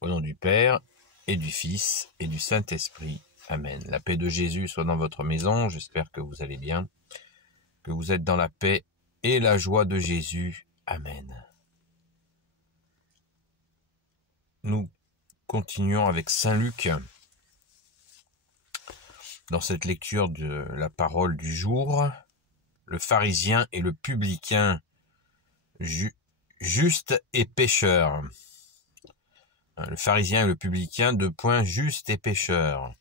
Au nom du Père, et du Fils, et du Saint-Esprit. Amen. La paix de Jésus soit dans votre maison. J'espère que vous allez bien, que vous êtes dans la paix et la joie de Jésus. Amen. Nous continuons avec Saint Luc dans cette lecture de la parole du jour. Le pharisien et le publicain, juste et pécheur. Le pharisien et le publicain, juste et pécheur.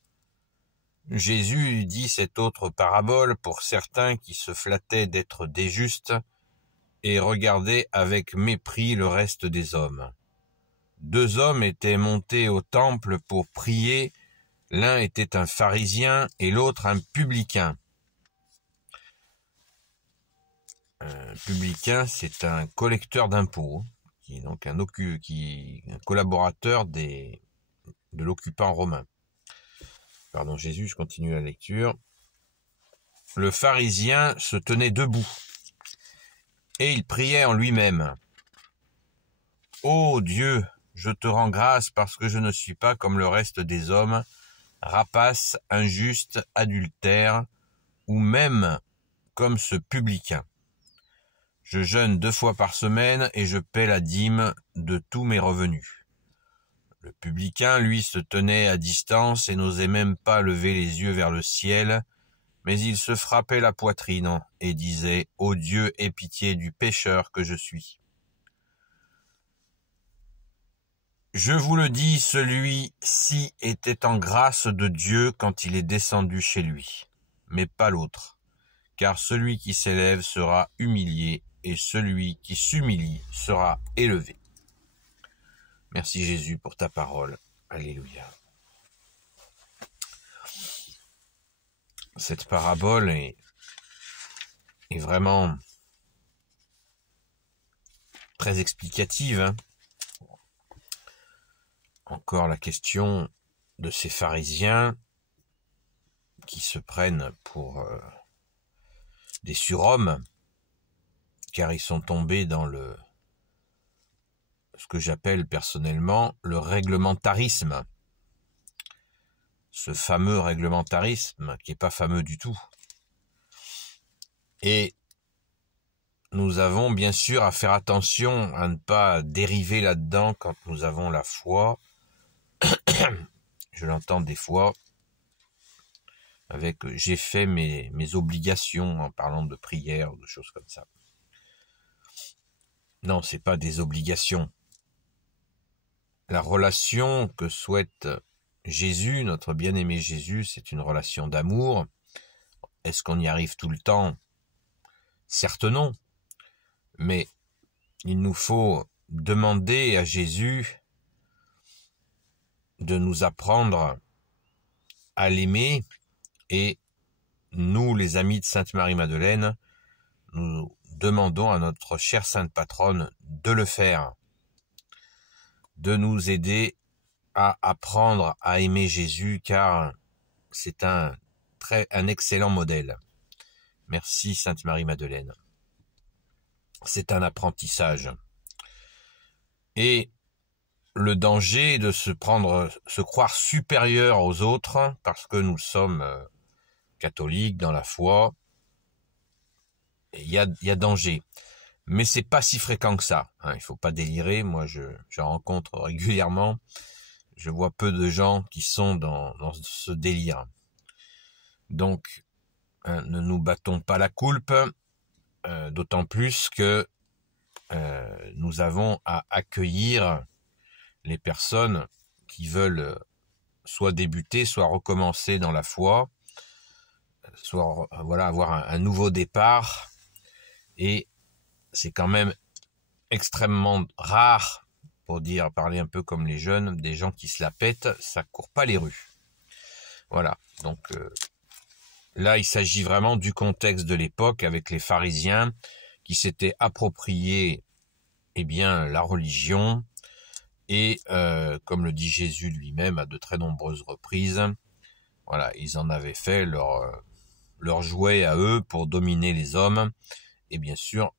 Jésus dit cette autre parabole pour certains qui se flattaient d'être des justes et regardaient avec mépris le reste des hommes. 2 hommes étaient montés au temple pour prier, l'un était un pharisien et l'autre un publicain. Un publicain, c'est un collecteur d'impôts, qui est donc un collaborateur de l'occupant romain. Pardon Jésus, je continue la lecture. Le pharisien se tenait debout, et il priait en lui-même. « Ô Dieu, je te rends grâce parce que je ne suis pas comme le reste des hommes, rapace, injuste, adultère, ou même comme ce publicain. Je jeûne 2 fois par semaine et je paie la dîme de tous mes revenus. » Le publicain, lui, se tenait à distance et n'osait même pas lever les yeux vers le ciel, mais il se frappait la poitrine et disait « Ô Dieu, aie pitié du pécheur que je suis. » Je vous le dis, celui-ci était en grâce de Dieu quand il est descendu chez lui, mais pas l'autre, car celui qui s'élève sera humilié et celui qui s'humilie sera élevé. Merci Jésus pour ta parole. Alléluia. Cette parabole est vraiment très explicative. Encore la question de ces pharisiens qui se prennent pour des surhommes, car ils sont tombés dans ce que j'appelle personnellement le réglementarisme. Ce fameux réglementarisme qui n'est pas fameux du tout. Et nous avons bien sûr à faire attention à ne pas dériver là-dedans quand nous avons la foi. Je l'entends des fois avec j'ai fait mes obligations en parlant de prière ou de choses comme ça. Non, c'est pas des obligations. La relation que souhaite Jésus, notre bien-aimé Jésus, c'est une relation d'amour. Est-ce qu'on y arrive tout le temps? Certes non. Mais il nous faut demander à Jésus de nous apprendre à l'aimer et nous, les amis de Sainte Marie-Madeleine, nous demandons à notre chère Sainte Patronne de le faire, de nous aider à apprendre à aimer Jésus car c'est un excellent modèle. Merci Sainte Marie-Madeleine. C'est un apprentissage. Et le danger de se croire supérieur aux autres parce que nous sommes catholiques dans la foi, il y a danger. Mais c'est pas si fréquent que ça. Il faut pas délirer. Moi, j'en rencontre régulièrement. Je vois peu de gens qui sont dans ce délire. Donc, ne nous battons pas la coulpe, d'autant plus que nous avons à accueillir les personnes qui veulent soit débuter, soit recommencer dans la foi, soit avoir un nouveau départ. Et c'est quand même extrêmement rare, pour parler un peu comme les jeunes, des gens qui se la pètent, ça court pas les rues. Voilà, donc là il s'agit vraiment du contexte de l'époque avec les pharisiens qui s'étaient appropriés la religion et comme le dit Jésus lui-même à de très nombreuses reprises, voilà, ils en avaient fait leur jouet à eux pour dominer les hommes et bien sûr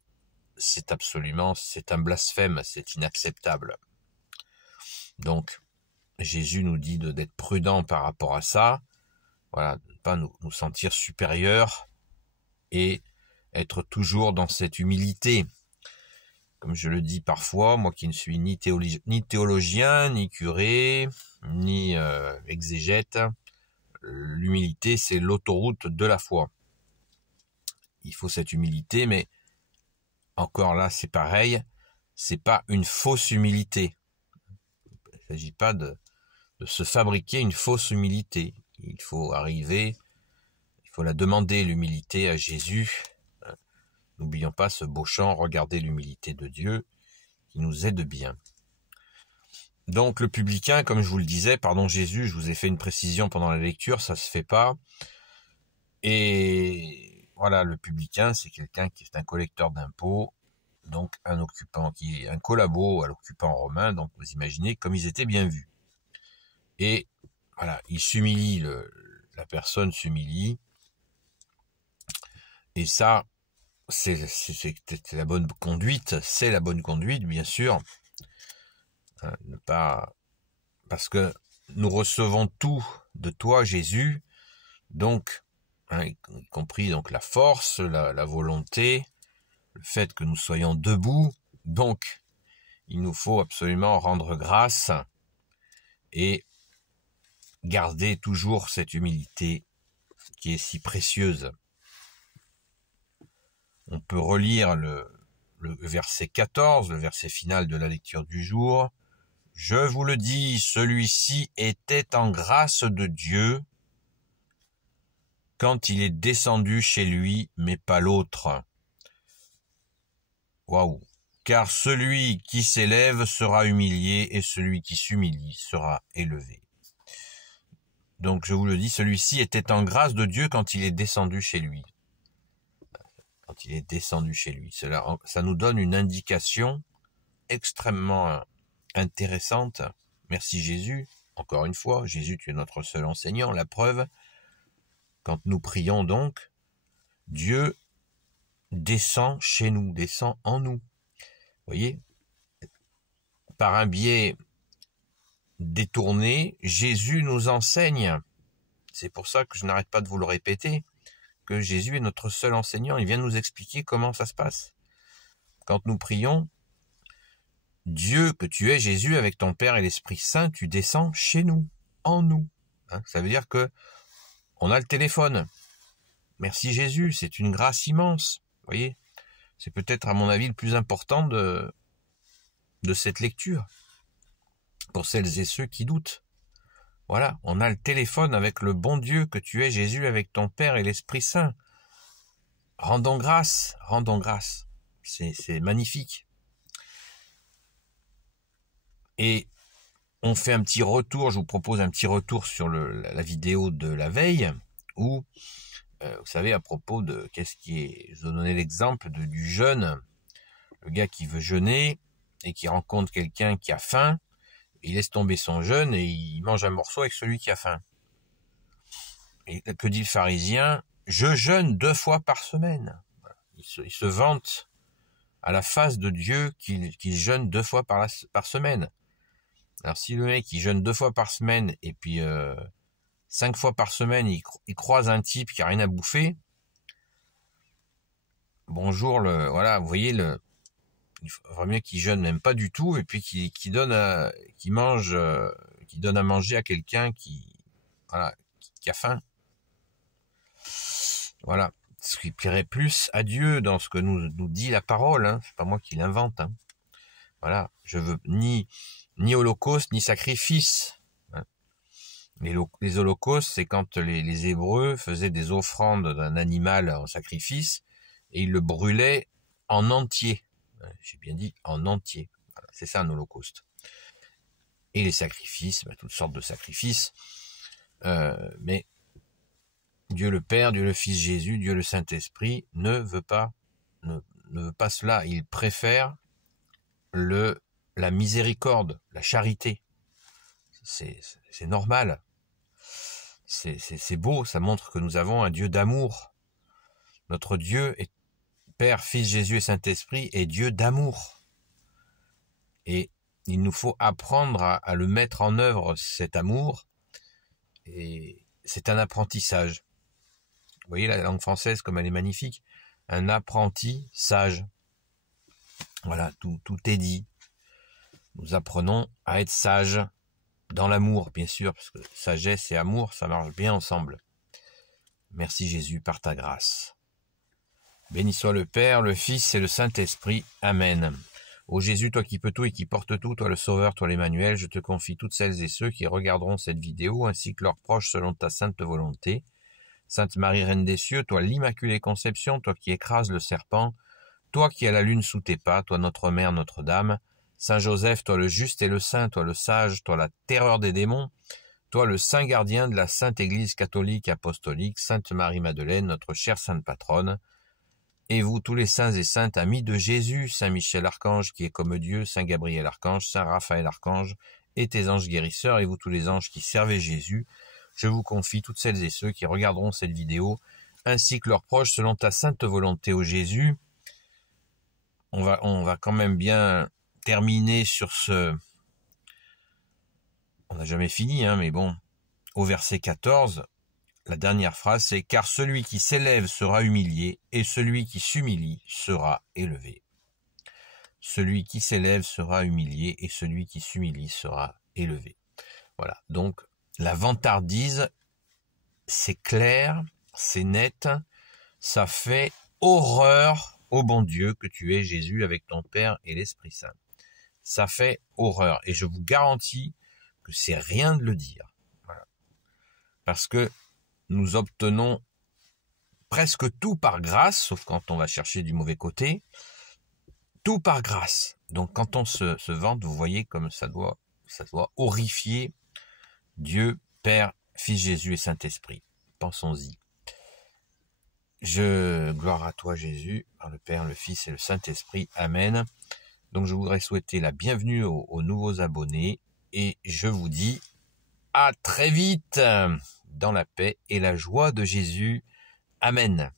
c'est un blasphème, c'est inacceptable. Donc, Jésus nous dit d'être prudent par rapport à ça, voilà, de ne pas nous sentir supérieurs et être toujours dans cette humilité. Comme je le dis parfois, moi qui ne suis ni théologien, ni curé, ni exégète, l'humilité c'est l'autoroute de la foi. Il faut cette humilité, mais encore là c'est pareil, c'est pas une fausse humilité. Il ne s'agit pas de se fabriquer une fausse humilité. Il faut arriver, il faut la demander, l'humilité à Jésus. N'oublions pas ce beau chant, regardez l'humilité de Dieu, qui nous aide bien. Donc le publicain, comme je vous le disais, pardon Jésus, je vous ai fait une précision pendant la lecture, ça se fait pas. Et voilà, le publicain, c'est quelqu'un qui est un collecteur d'impôts, donc un occupant qui est un collabo à l'occupant romain, donc vous imaginez comme ils étaient bien vus. Et voilà, il s'humilie, la personne s'humilie, et ça, c'est la bonne conduite, c'est la bonne conduite, bien sûr. Ne pas, parce que nous recevons tout de toi, Jésus, donc, y compris donc la force, la volonté, le fait que nous soyons debout, donc il nous faut absolument rendre grâce et garder toujours cette humilité qui est si précieuse. On peut relire le verset 14, le verset final de la lecture du jour. « Je vous le dis, celui-ci était en grâce de Dieu quand il est descendu chez lui, mais pas l'autre. » Waouh! Car celui qui s'élève sera humilié, et celui qui s'humilie sera élevé. Donc je vous le dis, celui-ci était en grâce de Dieu quand il est descendu chez lui. Quand il est descendu chez lui. Ça nous donne une indication extrêmement intéressante. Merci Jésus. Encore une fois, Jésus, tu es notre seul enseignant. La preuve, quand nous prions donc, Dieu descend chez nous, descend en nous. Vous voyez, par un biais détourné, Jésus nous enseigne. C'est pour ça que je n'arrête pas de vous le répéter, que Jésus est notre seul enseignant. Il vient nous expliquer comment ça se passe. Quand nous prions, Dieu, que tu es Jésus, avec ton Père et l'Esprit Saint, tu descends chez nous, en nous. Ça veut dire que on a le téléphone. Merci Jésus, c'est une grâce immense. Vous voyez, c'est peut-être à mon avis le plus important de cette lecture, pour celles et ceux qui doutent. Voilà, on a le téléphone avec le bon Dieu que tu es Jésus, avec ton Père et l'Esprit Saint. Rendons grâce, rendons grâce. C'est magnifique. Et on fait un petit retour, je vous propose un petit retour sur la vidéo de la veille, où, vous savez, à propos de, je vous ai donné l'exemple du jeûne, le gars qui veut jeûner, et qui rencontre quelqu'un qui a faim, il laisse tomber son jeûne, et il mange un morceau avec celui qui a faim. Et que dit le pharisien? Je jeûne 2 fois par semaine. Il se vante à la face de Dieu qu'il jeûne 2 fois par semaine. Alors si le mec il jeûne 2 fois par semaine et puis 5 fois par semaine il croise un type qui a rien à bouffer, bonjour voilà, vous voyez il faudrait mieux qu'il jeûne même pas du tout et puis qu'il donne à manger à quelqu'un qui a faim. Voilà, ce qui plairait plus à Dieu dans ce que nous dit la parole, hein. C'est pas moi qui l'invente, hein. Voilà, je veux ni holocauste, ni sacrifice. Les holocaustes, c'est quand les Hébreux faisaient des offrandes d'un animal en sacrifice et ils le brûlaient en entier. J'ai bien dit en entier. Voilà, c'est ça un holocauste. Et les sacrifices, toutes sortes de sacrifices. Mais Dieu le Père, Dieu le Fils Jésus, Dieu le Saint-Esprit ne veut pas cela. Il préfère la miséricorde, la charité. C'est normal. C'est beau, ça montre que nous avons un Dieu d'amour. Notre Dieu est Père, Fils, Jésus et Saint-Esprit est Dieu d'amour. Et il nous faut apprendre à le mettre en œuvre, cet amour, et c'est un apprentissage. Vous voyez la langue française comme elle est magnifique, un apprenti sage. Voilà, tout est dit. Nous apprenons à être sages dans l'amour, bien sûr, parce que sagesse et amour, ça marche bien ensemble. Merci Jésus par ta grâce. Béni soit le Père, le Fils et le Saint-Esprit. Amen. Ô Jésus, toi qui peux tout et qui portes tout, toi le Sauveur, toi l'Emmanuel, je te confie toutes celles et ceux qui regarderont cette vidéo, ainsi que leurs proches selon ta sainte volonté. Sainte Marie, Reine des cieux, toi l'Immaculée Conception, toi qui écrases le serpent, toi qui as la lune sous tes pas, toi notre Mère Notre-Dame, Saint Joseph, toi le juste et le saint, toi le sage, toi la terreur des démons, toi le saint gardien de la Sainte Église catholique apostolique, Sainte Marie-Madeleine, notre chère sainte patronne, et vous tous les saints et saintes amis de Jésus, Saint Michel Archange qui est comme Dieu, Saint Gabriel Archange, Saint Raphaël Archange, et tes anges guérisseurs, et vous tous les anges qui servez Jésus, je vous confie toutes celles et ceux qui regarderont cette vidéo, ainsi que leurs proches selon ta sainte volonté, ô Jésus. On va quand même bien terminer sur ce... On n'a jamais fini, mais bon. Au verset 14, la dernière phrase, c'est « Car celui qui s'élève sera humilié, et celui qui s'humilie sera élevé. » Celui qui s'élève sera humilié, et celui qui s'humilie sera élevé. Voilà, donc la vantardise, c'est clair, c'est net, ça fait horreur au bon Dieu que tu es Jésus avec ton Père et l'Esprit Saint. Ça fait horreur, et je vous garantis que c'est rien de le dire. Voilà. Parce que nous obtenons presque tout par grâce, sauf quand on va chercher du mauvais côté, tout par grâce. Donc quand on se vante, vous voyez comme ça doit horrifier Dieu, Père, Fils Jésus et Saint-Esprit. Pensons-y. Gloire à toi Jésus, par le Père, le Fils et le Saint-Esprit. Amen. Donc je voudrais souhaiter la bienvenue aux nouveaux abonnés et je vous dis à très vite dans la paix et la joie de Jésus. Amen.